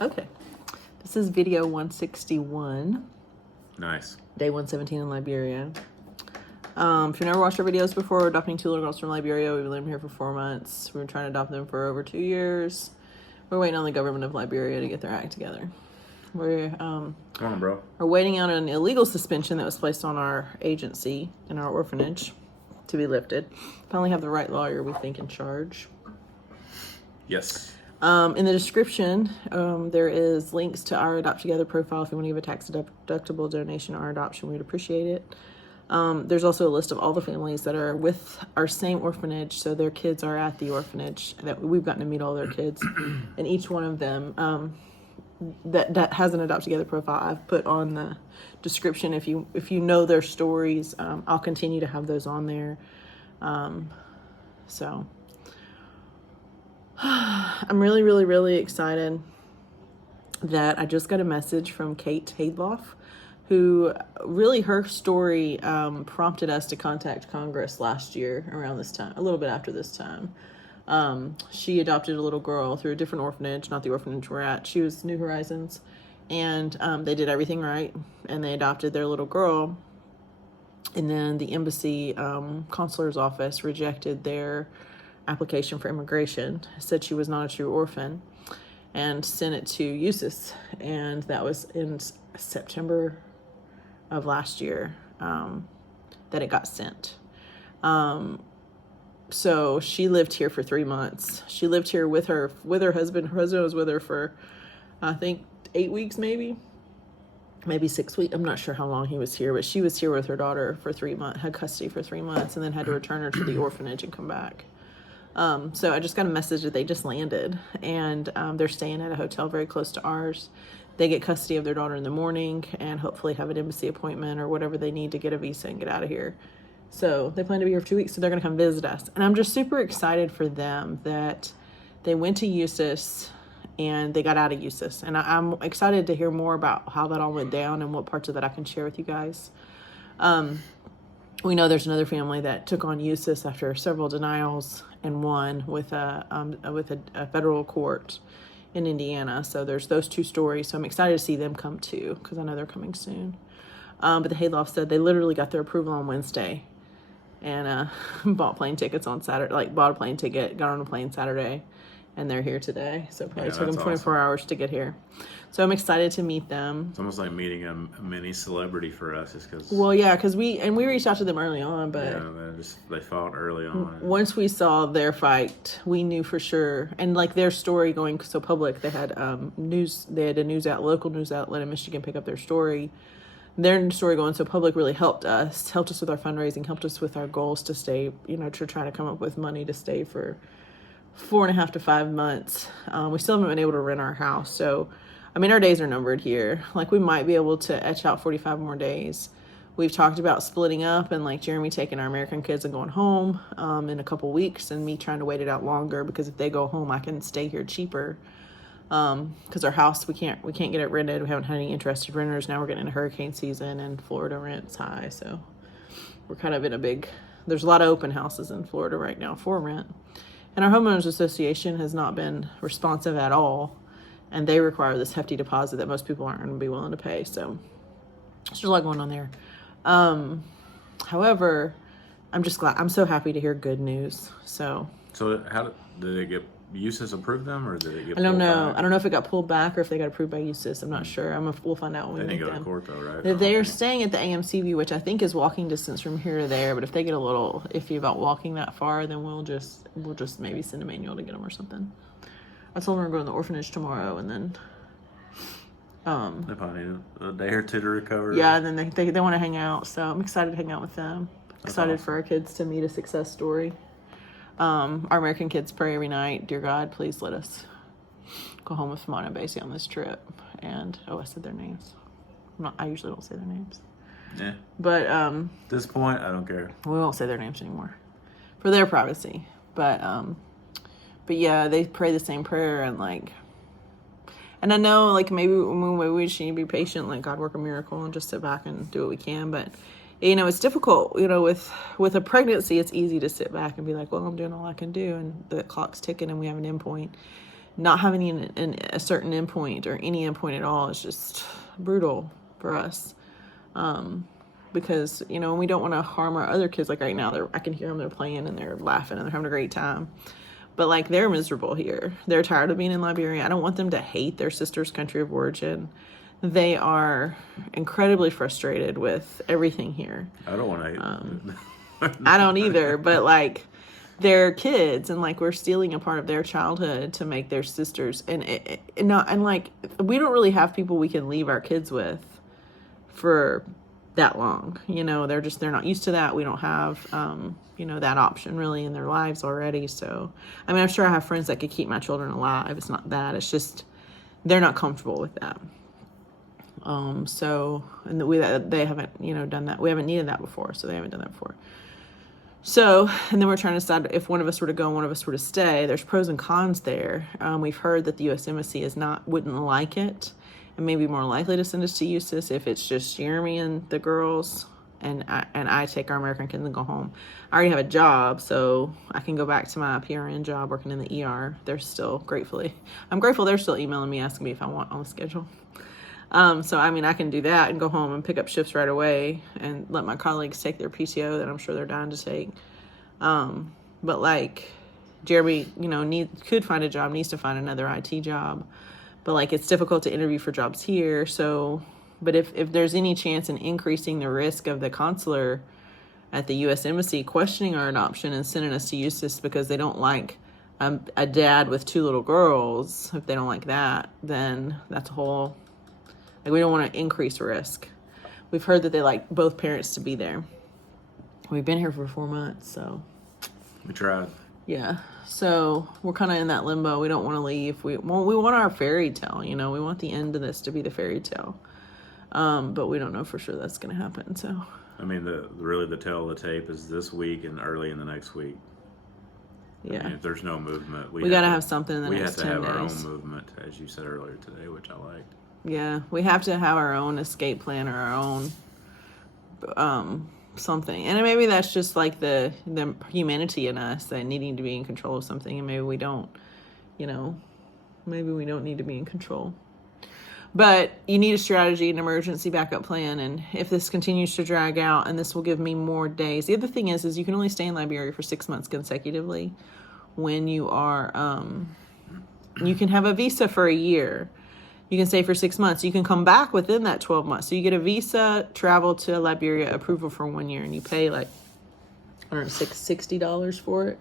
Okay. This is video 161. Nice. Day 117 in Liberia. If you've never watched our videos before, we're adopting 2 little girls from Liberia. We've been living here for 4 months. We've been trying to adopt them for over 2 years. We're waiting on the government of Liberia to get their act together. We're Come on, bro. We're waiting out an illegal suspension that was placed on our agency and our orphanage to be lifted. Finally have the right lawyer, we think, in charge. Yes. In the description, there is links to our Adopt Together profile. If you want to give a tax-deductible donation to our adoption, we'd appreciate it. There's also a list of all the families that are with our same orphanage, so their kids are at the orphanage. That we've gotten to meet all their kids, and each one of them that has an Adopt Together profile, I've put on the description. If you know their stories, I'll continue to have those on there. So I'm really, really, really excited that I just got a message from Kate Hayloff, who really, her story prompted us to contact Congress last year around this time, a little bit after this time. She adopted a little girl through a different orphanage, not the orphanage we're at. She was New Horizons, and they did everything right, and they adopted their little girl. And then the embassy consular's office rejected their application for immigration, said she was not a true orphan, and sent it to USIS. And that was in September of last year that it got sent. So she lived here for 3 months. She lived here with her husband. Her husband was with her for, I think, 8 weeks, maybe 6 weeks. I'm not sure how long he was here, but she was here with her daughter for 3 months, had custody for 3 months, and then had to return her to the orphanage and come back. So I just got a message that they just landed, and they're staying at a hotel very close to ours. They get custody of their daughter in the morning and hopefully have an embassy appointment or whatever they need to get a visa and get out of here. So they plan to be here for 2 weeks, so they're going to come visit us. And I'm just super excited for them that they went to USIS and they got out of USIS. And I'm excited to hear more about how that all went down and what parts of that I can share with you guys. We know there's another family that took on USIS after several denials and won with a federal court in Indiana. So there's those 2 stories. So I'm excited to see them come too, because I know they're coming soon. But the Hayloft said they literally got their approval on Wednesday and bought plane tickets on Saturday, bought a plane ticket, got on a plane Saturday, and they're here today. So it probably took them 24 hours to get here. So I'm excited to meet them. It's almost like meeting a mini celebrity for us, just because. Well, yeah, because we reached out to them early on, but they fought early on. Once we saw their fight, we knew for sure. And their story going so public, they had news. They had a local news outlet in Michigan pick up their story. Their story going so public really helped us with our fundraising, helped us with our goals to stay, to try to come up with money to stay for 4.5 to 5 months. We still haven't been able to rent our house. So, our days are numbered here. We might be able to etch out 45 more days. We've talked about splitting up and Jeremy taking our American kids and going home in a couple weeks, and me trying to wait it out longer, because if they go home, I can stay here cheaper. Because our house, we can't get it rented. We haven't had any interested renters. Now we're getting into hurricane season and Florida rent's high. So we're kind of there's a lot of open houses in Florida right now for rent. And our homeowners association has not been responsive at all. And they require this hefty deposit that most people aren't going to be willing to pay. So there's a lot going on there. However, I'm just glad. I'm so happy to hear good news. So how did it get? USIS approved them, or did it get? I don't know. Back? I don't know if it got pulled back or if they got approved by USIS. I'm not sure. We'll find out when we meet them. They didn't go to court though, right? They're staying at the AMC View, which I think is walking distance from here to there. But if they get a little iffy about walking that far, then we'll just maybe send a manual to get them or something. I told them we're going to the orphanage tomorrow, and then they probably need a day or 2 to recover. Yeah, and then they want to hang out, so I'm excited to hang out with them. Excited awesome. For our kids to meet a success story. Our American kids pray every night, dear God, please let us go home with Mona and Basie on this trip. And I said their names. I usually don't say their names. Yeah. But at this point, I don't care. We won't say their names anymore for their privacy. But yeah, they pray the same prayer, and and I know maybe we just need to be patient, God work a miracle, and just sit back and do what we can. But it's difficult, with a pregnancy. It's easy to sit back and be like, well, I'm doing all I can do, and the clock's ticking and we have an endpoint. not having a certain endpoint or any endpoint at all is just brutal for us. Because, you know, we don't want to harm our other kids. Like right now, I can hear them, they're playing and they're laughing and they're having a great time. But like, they're miserable here. They're tired of being in Liberia. I don't want them to hate their sister's country of origin. They are incredibly frustrated with everything here. I don't want to hate I don't either, but like, they're kids, and like, we're stealing a part of their childhood to make their sisters, and like, we don't really have people we can leave our kids with for that long. You know, they're not used to that. We don't have, you know, that option really in their lives already. So, I mean, I'm sure I have friends that could keep my children alive. It's not that. It's just they're not comfortable with that. So, and they haven't, you know, done that. We haven't needed that before, so they haven't done that before. So, and then we're trying to decide if one of us were to go and one of us were to stay. There's pros and cons there. We've heard that the U.S. Embassy wouldn't like it, and maybe more likely to send us to Eustis if it's just Jeremy and the girls, and I take our American kids and go home. I already have a job, so I can go back to my PRN job working in the ER. I'm grateful they're still emailing me asking me if I want on the schedule. So, I mean, I can do that and go home and pick up shifts right away and let my colleagues take their PTO that I'm sure they're dying to take. But like, Jeremy, you know, could find a job, needs to find another IT job, but like, it's difficult to interview for jobs here. So, but if there's any chance in increasing the risk of the consular at the U.S. Embassy questioning our adoption and sending us to Eustis because they don't like a dad with 2 little girls, if they don't like that, then that's a whole... Like, we don't want to increase risk. We've heard that they like both parents to be there. We've been here for 4 months, so. We tried. Yeah. So we're kind of in that limbo. We don't want to leave. We want our fairy tale, you know. We want the end of this to be the fairy tale. But we don't know for sure that's going to happen, so. I mean, the tale of the tape is this week and early in the next week. Yeah. I mean, if there's no movement, we got to have something in the next 10 days. We have to have our own movement, as you said earlier today, which I liked. Yeah, we have to have our own escape plan or our own something. And maybe that's just like the humanity in us, that needing to be in control of something, and maybe we don't, you know, maybe we don't need to be in control. But you need a strategy, an emergency backup plan, and if this continues to drag out, and this will give me more days. The other thing is you can only stay in Liberia for 6 months consecutively when you are, you can have a visa for a year. You can stay for 6 months. You can come back within that 12 months. So you get a visa, travel to Liberia, approval for 1 year, and you pay like $160 for it.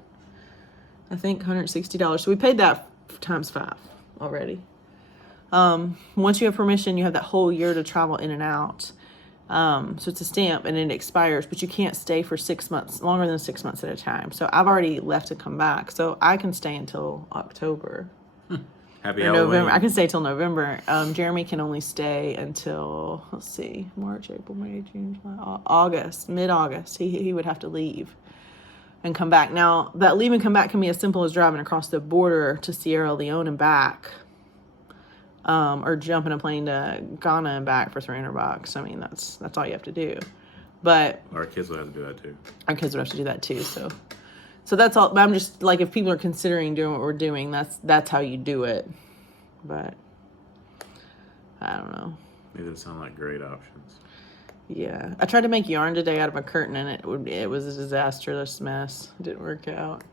I think $160. So we paid that times 5 already. Once you have permission, you have that whole year to travel in and out. So it's a stamp and it expires, but you can't stay for 6 months, longer than 6 months at a time. So I've already left and come back. So I can stay until October. Happy or Halloween. November. I can stay till November. Jeremy can only stay until, let's see, March, April, May, June, July, August, mid-August. He would have to leave and come back. Now, that leave and come back can be as simple as driving across the border to Sierra Leone and back, or jumping a plane to Ghana and back for $300. I mean, that's all you have to do. But our kids would have to do that too. Our kids would have to do that too. So that's all. But I'm just like, if people are considering doing what we're doing, that's how you do it. But I don't know. They didn't sound like great options. Yeah, I tried to make yarn today out of a curtain, and it was a disastrous mess. It didn't work out.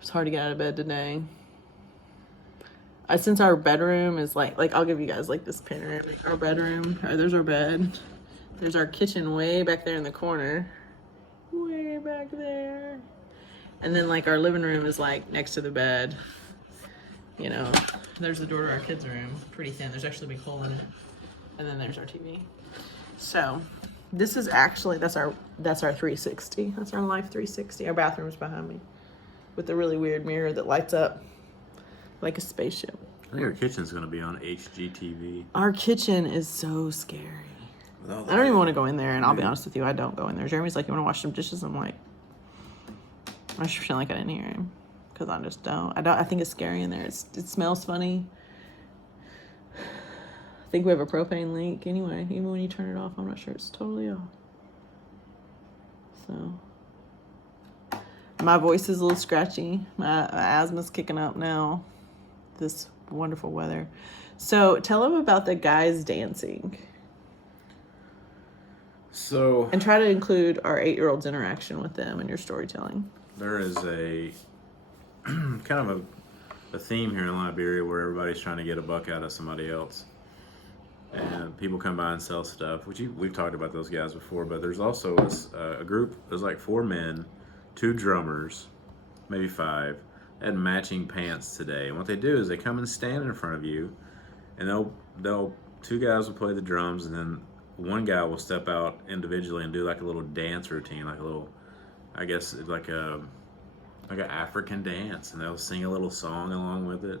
It's hard to get out of bed today. Since our bedroom is like I'll give you guys like this panoramic. Our bedroom, there's our bed. There's our kitchen way back there in the corner. Way back there. And then like our living room is like next to the bed. You know, there's the door to our kids' room. Pretty thin. There's actually a big hole in it. And then there's our TV. So this is actually, that's our 360. That's our Life 360. Our bathroom's behind me with a really weird mirror that lights up like a spaceship. I think our kitchen's going to be on HGTV. Our kitchen is so scary. I don't even want to go in there, and I'll be honest with you, I don't go in there. Jeremy's like, you want to wash some dishes? I'm like, I just pretend like I didn't hear him, because I just don't. I think it's scary in there. It smells funny. I think we have a propane leak anyway. Even when you turn it off, I'm not sure it's totally off. So My voice is a little scratchy. My asthma's kicking up now. This wonderful weather. So tell them about the guys dancing. So, and try to include our 8-year-old's interaction with them in your storytelling. There is a kind of a theme here in Liberia where everybody's trying to get a buck out of somebody else. And people come by and sell stuff, which we've talked about those guys before, but there's also a group, there's like 4 men, 2 drummers, maybe 5, and matching pants today. And what they do is they come and stand in front of you, and they'll 2 guys will play the drums, and then one guy will step out individually and do like a little dance routine, like a little, I guess like an African dance, and they'll sing a little song along with it.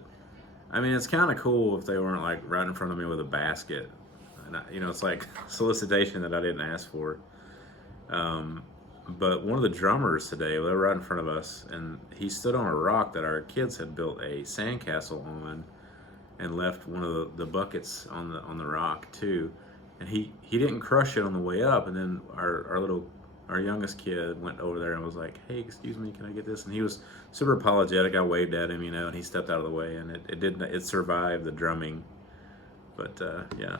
I mean, it's kind of cool if they weren't like right in front of me with a basket. And it's like solicitation that I didn't ask for. But one of the drummers today, they were right in front of us, and he stood on a rock that our kids had built a sandcastle on, and left one of the buckets on the rock too. And he didn't crush it on the way up, and then our youngest kid went over there and was like, "Hey, excuse me, can I get this?" And he was super apologetic. I waved at him, and he stepped out of the way, and it survived the drumming. But yeah,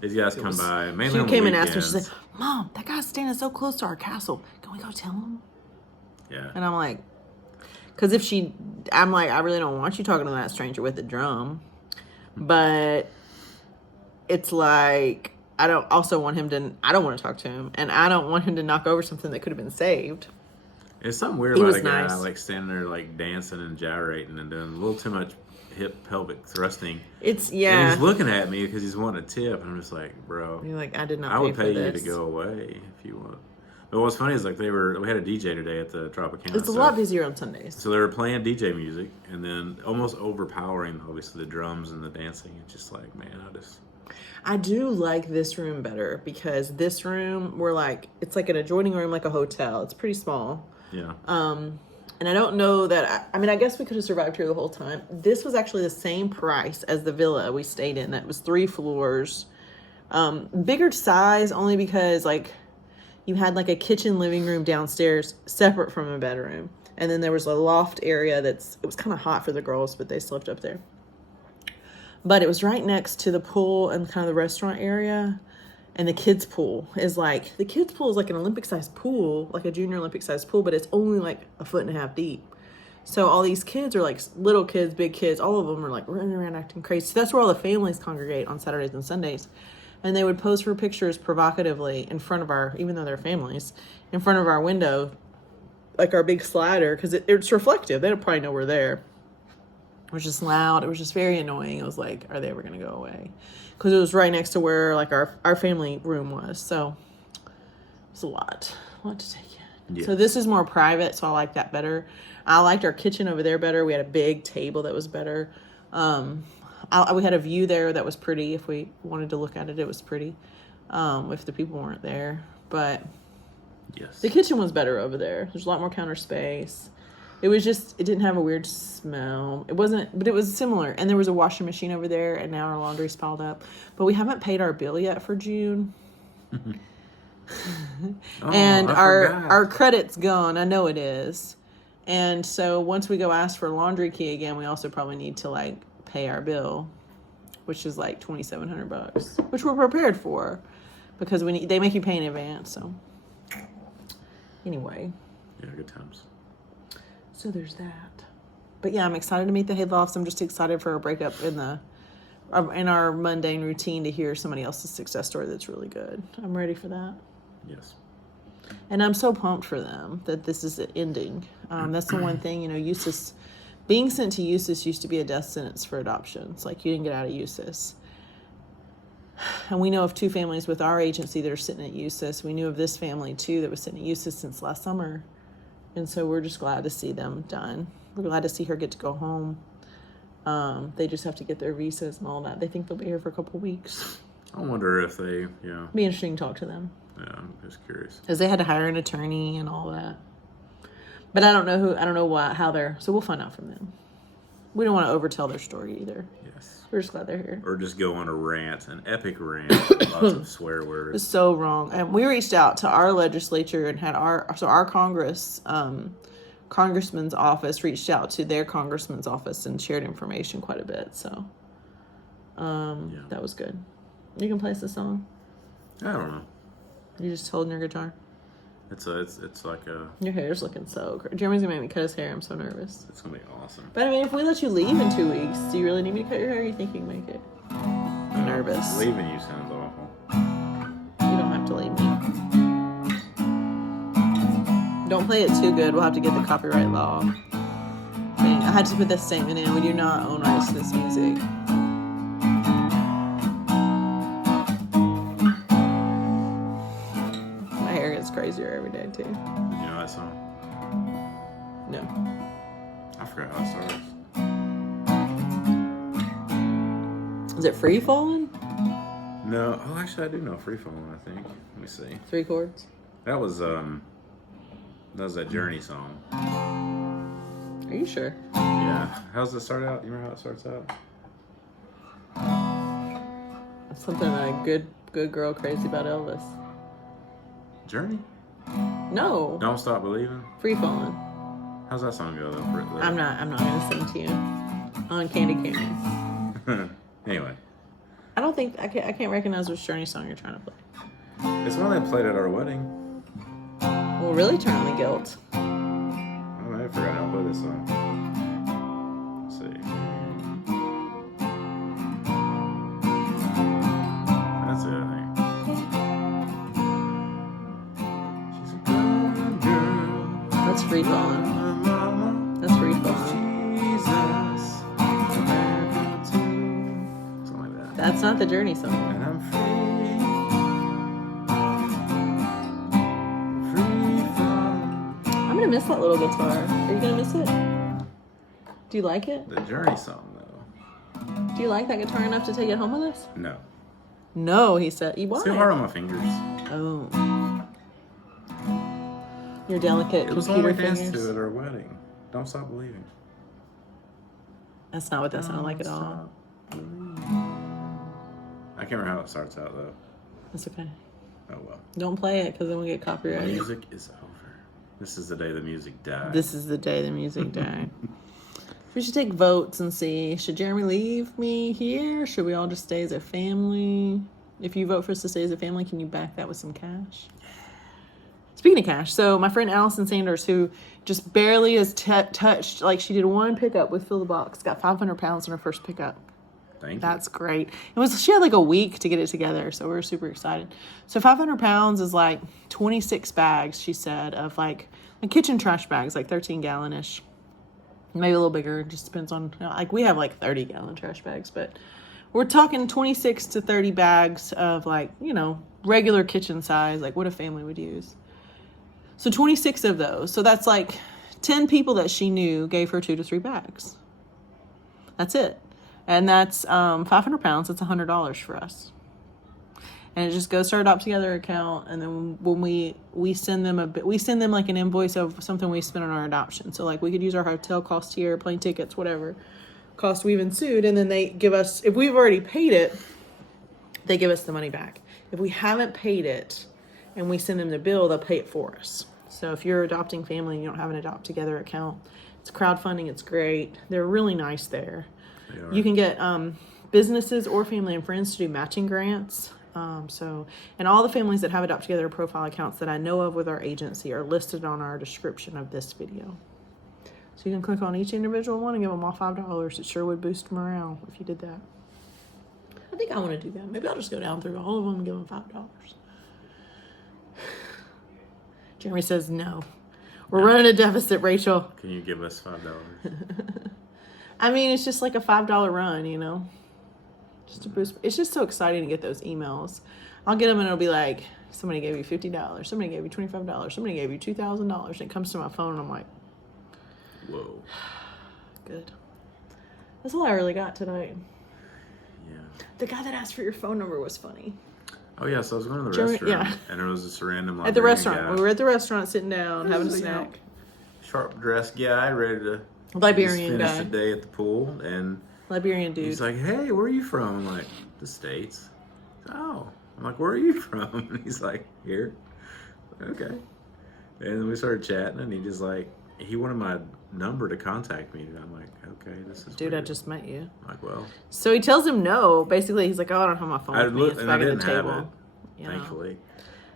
these guys come by mainly on the came and weekends. asked me. She said, "Mom, that guy's standing so close to our castle. Can we go tell him?" Yeah. And I'm like, because I'm like, I really don't want you talking to that stranger with the drum, but it's like, I don't want to talk to him, and I don't want him to knock over something that could have been saved. It's something weird about a guy like standing there like dancing and gyrating and doing a little too much hip pelvic thrusting. And he's looking at me because he's wanting a tip, and I'm just like, bro. You're like, I did not. I would pay for you this. to go away if you want. But what's funny is like we had a DJ today at the Tropicana. It's a lot busier on Sundays. So they were playing DJ music and then almost overpowering, obviously, the drums and the dancing. It's just like, man, I do like this room better because this room, it's like an adjoining room, like a hotel. It's pretty small. Yeah. And I don't know that, I guess we could have survived here the whole time. This was actually the same price as the villa we stayed in. That was 3 floors. Bigger size only because you had like a kitchen living room downstairs separate from a bedroom. And then there was a loft area it was kind of hot for the girls, but they slept up there. But it was right next to the pool and kind of the restaurant area. And the kids' pool is like an Olympic-sized pool, like a junior Olympic-sized pool, but it's only like 1.5 feet deep. So all these kids are like little kids, big kids, all of them are like running around acting crazy. So that's where all the families congregate on Saturdays and Sundays. And they would pose for pictures provocatively in front of even though they're families, in front of our window, like our big slider, because it's reflective. They don't probably know we're there. It was just loud. It was just very annoying. It was like, are they ever going to go away? Because it was right next to where like our family room was. So it was a lot to take in. Yes. So this is more private, so I like that better. I liked our kitchen over there better. We had a big table that was better. We had a view there that was pretty. If we wanted to look at it, it was pretty. If the people weren't there. But yes, the kitchen was better over there. There's a lot more counter space. It didn't have a weird smell. It wasn't, but it was similar. And there was a washing machine over there, and now our laundry's piled up. But we haven't paid our bill yet for June. And our credit's gone. I know it is. And so once we go ask for a laundry key again, we also probably need to pay our bill, which is like $2,700, which we're prepared for because they make you pay in advance. So anyway. Yeah, good times. So there's that. But yeah, I'm excited to meet the Haylofts. I'm just excited for a breakup in our mundane routine to hear somebody else's success story that's really good. I'm ready for that. Yes. And I'm so pumped for them that this is ending. That's the one thing, Eustis, being sent to Eustis used to be a death sentence for adoptions. Like, you didn't get out of Eustis. And we know of 2 families with our agency that are sitting at Eustis. We knew of this family, too, that was sitting at Eustis since last summer. And so we're just glad to see them done. We're glad to see her get to go home. They just have to get their visas and all that. They think they'll be here for a couple of weeks. I wonder if they, Be interesting to talk to them. Yeah, I'm just curious. Because they had to hire an attorney and all that. But I don't know how they're, so we'll find out from them. We don't want to overtell their story either. Yes. We're just glad they're here. Or just go on a rant, an epic rant, lots of swear words. It's so wrong. And we reached out to our legislature and had our Congress congressman's office reached out to their congressman's office and shared information quite a bit. So that was good. You can play us a song. I don't know. You just holding your guitar. It's like a. Your hair's looking so great. Jeremy's gonna make me cut his hair. I'm so nervous. It's gonna be awesome. But I mean, if we let you leave in 2 weeks, do you really need me to cut your hair? Or you think you can make it? I'm nervous. Leaving you sounds awful. You don't have to leave me. Don't play it too good. We'll have to get the copyright law. Dang, I had to put this statement in. We do not own rights to this music. My hair gets crazier every day too. You know that song? No. I forgot how it starts. Is it Free Falling? No. Oh, actually, I do know Free Falling, I think. Let me see. 3 chords. That was that Journey song. Are you sure? Yeah. How's it start out? You remember how it starts out? Something like good girl crazy about Elvis. Journey? No. Don't Stop Believing? Free Falling. How's that song go though? I'm not gonna sing to you. On Candy Candy. Anyway. I don't think I can't recognize which Journey song you're trying to play. It's one they played at our wedding. Well, really turn on the guilt. I forgot how to play this song. Let's see. That's it, I think. She's a good girl. That's Free Falling. That's Free Falling. Jesus. America too. Something like that. That's not the Journey song. And I'm free from I'm gonna miss that little guitar. Are you gonna miss it? Do you like it? the Journey song, though. Do you like that guitar enough to take it home with us? No. No, he said. Why? It's too hard on my fingers. Oh. Your delicate It was the one computer we danced fingers. to at our wedding. Don't Stop Believing. That's not what that sounded like at all. Stop believing. I can't remember how it starts out, though. That's okay. Oh, well. Don't play it because then we'll get The copyrighted. music is over. This is the day the music died. This is the day the music died. We should take votes and see, should Jeremy leave me here? Should we all just stay as a family? If you vote for us to stay as a family, can you back that with some cash? Speaking of cash, so my friend Allison Sanders, who just barely has touched, like she did one pickup with Fill the Box, got 500 pounds in her first pickup. Thank you. That's great. She had like a week to get it together, so we were super excited. So 500 pounds is like 26 bags, she said, of like kitchen trash bags, like 13-gallon-ish. Maybe a little bigger, just depends on, like we have like 30-gallon trash bags, but we're talking 26 to 30 bags of like, regular kitchen size, like what a family would use. So 26 of those. So that's like 10 people that she knew gave her 2 to 3 bags. That's it. And that's 500 pounds. That's $100 for us. And it just goes to our Adopt Together account. And then when we send them we send them like an invoice of something we spent on our adoption. So like we could use our hotel cost here, plane tickets, whatever cost we've ensued. And then they give us, if we've already paid it, they give us the money back. If we haven't paid it and we send them the bill, they'll pay it for us. So if you're adopting family and you don't have an Adopt Together account, it's crowdfunding. It's great. They're really nice there. You can get businesses or family and friends to do matching grants. And all the families that have Adopt Together profile accounts that I know of with our agency are listed on our description of this video. So you can click on each individual one and give them all $5. It sure would boost morale if you did that. I think I want to do that. Maybe I'll just go down through all of them and give them $5. Jeremy says no. We're running a deficit, Rachel. Can you give us $5? I mean, it's just like a $5 run, just to boost. It's just so exciting to get those emails. I'll get them and it'll be like, somebody gave you $50, somebody gave you $25, somebody gave you $2,000. And it comes to my phone and I'm like, whoa. Good. That's all I really got tonight. Yeah. The guy that asked for your phone number was funny. Oh, yeah, so I was going to the restaurant, and there was this random Liberian at the restaurant. guy. We were at the restaurant sitting down, having a snack. Sharp-dressed guy, ready to Liberian finish guy. the day at the pool, and Liberian dude. he's like, hey, where are you from? I'm like, the States. Oh. I'm like, where are you from? And he's like, here. Okay. And then we started chatting, and he just like he wanted my number to contact me. And I'm like, okay, this is Dude, weird. I just met you. I'm like, well, So he tells him no. Basically, he's like, oh, I don't have my phone with me. It's and I back at the didn't have table. it, You know? thankfully.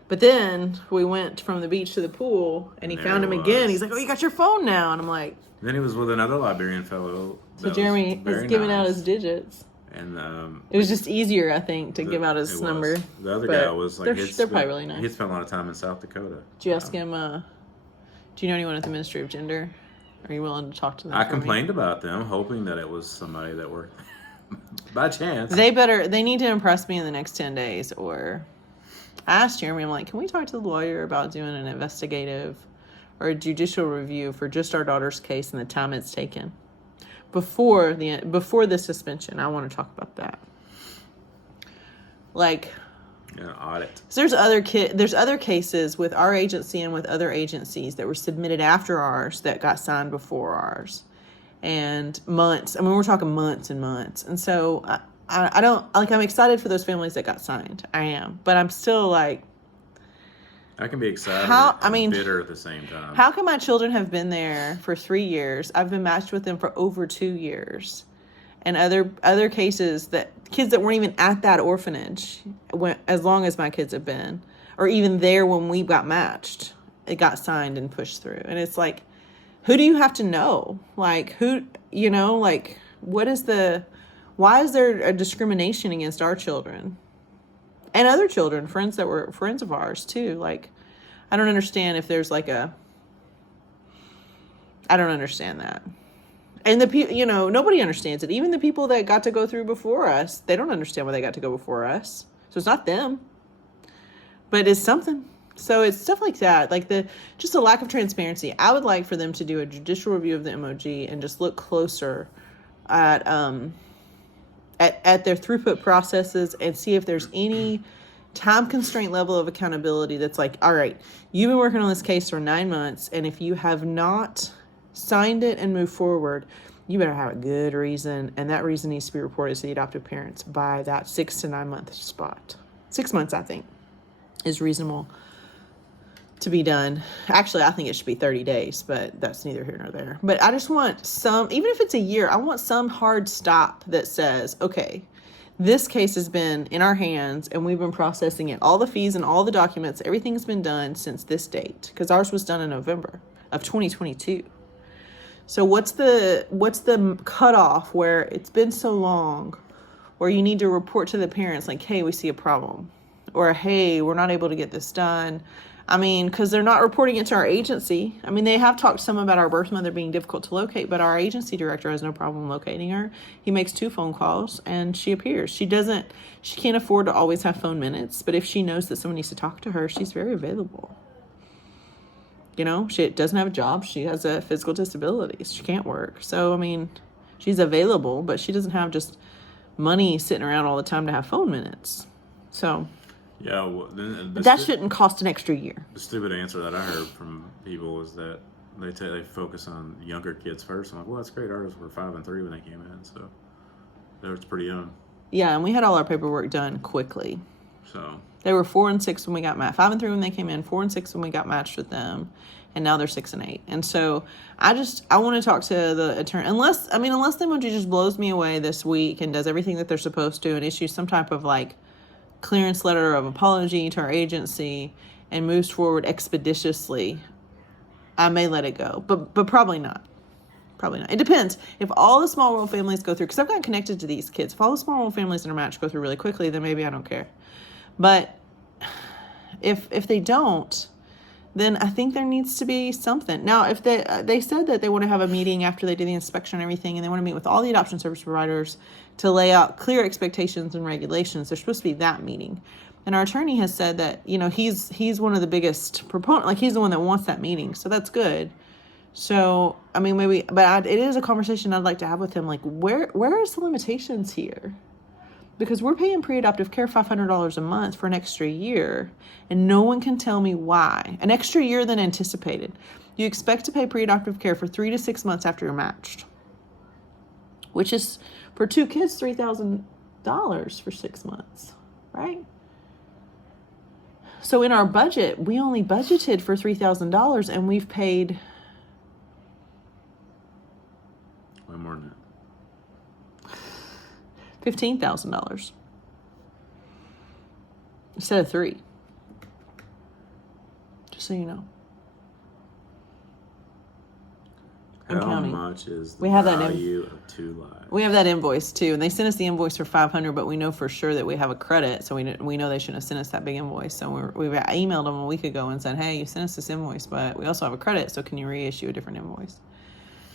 But then we went from the beach to the pool, and he And found there him it again. was. He's like, oh, you got your phone now. And I'm like, Then he was with another Liberian fellow. so Jeremy is giving out his digits. And it was just easier, I think, to give out it his was. number. The other But guy was like, they're probably really nice. He'd spent a lot of time in South Dakota. Did you ask him, do you know anyone at the Ministry of Gender? Are you willing to talk to them? I for complained me? about them, hoping that it was somebody that worked by chance. They need to impress me in the next 10 days. Or I asked Jeremy, I'm like, can we talk to the lawyer about doing an investigative or a judicial review for just our daughter's case and the time it's taken before the suspension? I want to talk about that. Like, An audit. so there's other cases with our agency and with other agencies that were submitted after ours that got signed before ours, and months. I mean, we're talking months and months. And so I don't like. I'm excited for those families that got signed. I am, but I'm still like, I can be excited and bitter at the same time. How can my children have been there for 3 years? I've been matched with them for over 2 years. And other cases that kids that weren't even at that orphanage, as long as my kids have been, or even there when we got matched, it got signed and pushed through. And it's like, who do you have to know? Like, who, like, why is there a discrimination against our children and other children, friends that were friends of ours too? Like, I don't understand if there's like I don't understand that. And nobody understands it. Even the people that got to go through before us, they don't understand why they got to go before us. So it's not them, but it's something. So it's stuff like that, like just a lack of transparency. I would like for them to do a judicial review of the MOG and just look closer at their throughput processes and see if there's any time constraint level of accountability that's like, all right, you've been working on this case for 9 months, and if you have not signed it and moved forward, you better have a good reason, and that reason needs to be reported to the adoptive parents by that 6 to 9 month spot. 6 months, I think, is reasonable to be done. Actually, I think it should be 30 days, but that's neither here nor there. But I just want even if it's a year, I want some hard stop that says, okay, this case has been in our hands and we've been processing it. All the fees and all the documents, everything's been done since this date, because ours was done in November of 2022. So what's the cutoff where it's been so long, where you need to report to the parents like, hey, we see a problem, or hey, we're not able to get this done. I mean, because they're not reporting it to our agency. I mean, they have talked some about our birth mother being difficult to locate, but our agency director has no problem locating her. He makes 2 phone calls and she appears. She can't afford to always have phone minutes, but if she knows that someone needs to talk to her, she's very available. She doesn't have a job. She has a physical disability. She can't work. So, I mean, she's available, but she doesn't have just money sitting around all the time to have phone minutes. So, yeah, well, that shouldn't cost an extra year. The stupid answer that I heard from people was that they focus on younger kids first. I'm like, well, that's great. Ours were 5 and 3 when they came in, so they were pretty young. Yeah, and we had all our paperwork done quickly. So they were 4 and 6 when we got matched. 5 and 3 when they came in, 4 and 6 when we got matched with them, and now they're 6 and 8. And so I want to talk to the attorney, unless the MOG just blows me away this week and does everything that they're supposed to and issues some type of like clearance letter of apology to our agency and moves forward expeditiously. I may let it go, but probably not. Probably not. It depends. If all the small world families go through, because I've gotten connected to these kids, if all the small world families in our match go through really quickly, then maybe I don't care. But if they don't, then I think there needs to be something. Now, if they said that they want to have a meeting after they do the inspection and everything, and they want to meet with all the adoption service providers to lay out clear expectations and regulations, there's supposed to be that meeting. And our attorney has said that, he's one of the biggest proponents, like he's the one that wants that meeting. So that's good. So, I mean, maybe, but it is a conversation I'd like to have with him. Like, where is the limitations here? Because we're paying pre-adoptive care $500 a month for an extra year, and no one can tell me why. An extra year than anticipated. You expect to pay pre-adoptive care for 3 to 6 months after you're matched, which is for 2 kids $3,000 for 6 months, right? So in our budget, we only budgeted for $3,000, and we've paid $15,000 instead of 3. Just so you know. I'm How counting. much is the We have that value of 2 lives? We have that invoice too, and they sent us the invoice for $500, but we know for sure that we have a credit, so we know they shouldn't have sent us that big invoice. So we've emailed them a week ago and said, hey, you sent us this invoice, but we also have a credit, so can you reissue a different invoice?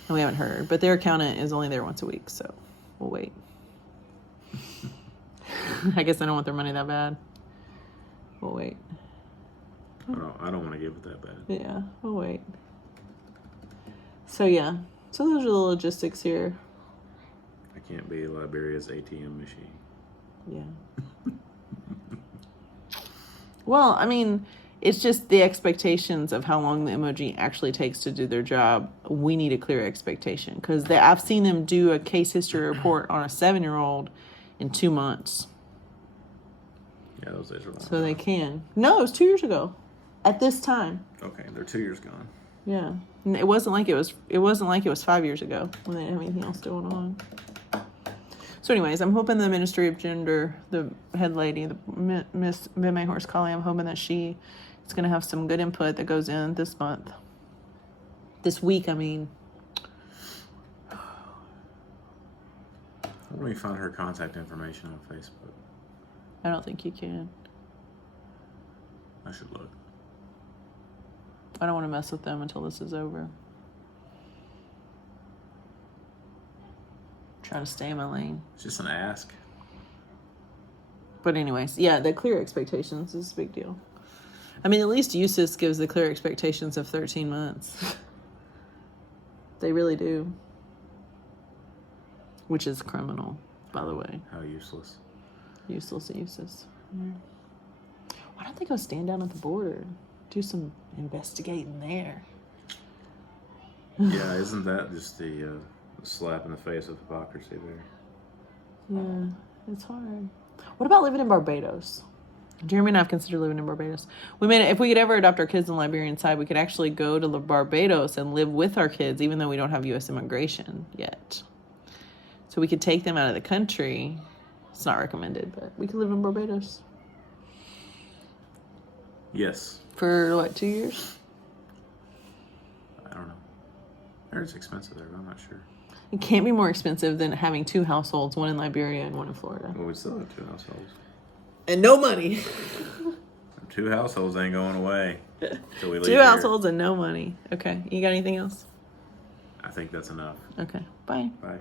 And we haven't heard, but their accountant is only there once a week, so we'll wait. I guess I don't want their money that bad. We'll wait. I don't want to give it that bad. Yeah, we'll wait. So yeah, so those are the logistics here. I can't be Liberia's ATM machine. Yeah. Well, I mean, it's just the expectations of how long the MOG actually takes to do their job. We need a clear expectation because I've seen them do a case history report on a 7-year-old in 2 months. Yeah, those days are long. So they can. No, it was 2 years ago. At this time. Okay, they're 2 years gone. Yeah. And it wasn't like it was 5 years ago when they didn't have anything else going on. So anyways, I'm hoping the Ministry of Gender, the head lady, the Miss Venmo Horse Collie, I'm hoping that she is going to have some good input that goes in this month. This week, I mean. How do we find her contact information on Facebook? I don't think you can. I should look. I don't want to mess with them until this is over. Trying to stay in my lane. It's just an ask. But anyways, yeah, the clear expectations is a big deal. I mean, at least USIS gives the clear expectations of 13 months. They really do. Which is criminal, by the way. How useless. Useless USIS. Yeah. Why don't they go stand down at the border? Do some investigating there. Yeah, isn't that just the slap in the face of hypocrisy there? Yeah, it's hard. What about living in Barbados? Jeremy and I have considered living in Barbados. If we could ever adopt our kids on the Liberian side, we could actually go to Barbados and live with our kids, even though we don't have U.S. immigration yet. So we could take them out of the country. It's not recommended, but we could live in Barbados. Yes. For, 2 years? I don't know. I heard it's expensive there, but I'm not sure. It can't be more expensive than having 2 households, one in Liberia and one in Florida. Well, we still have 2 households. And no money. 2 households ain't going away until we leave 2 here. households and no money. Okay. You got anything else? I think that's enough. Okay. Bye. Bye.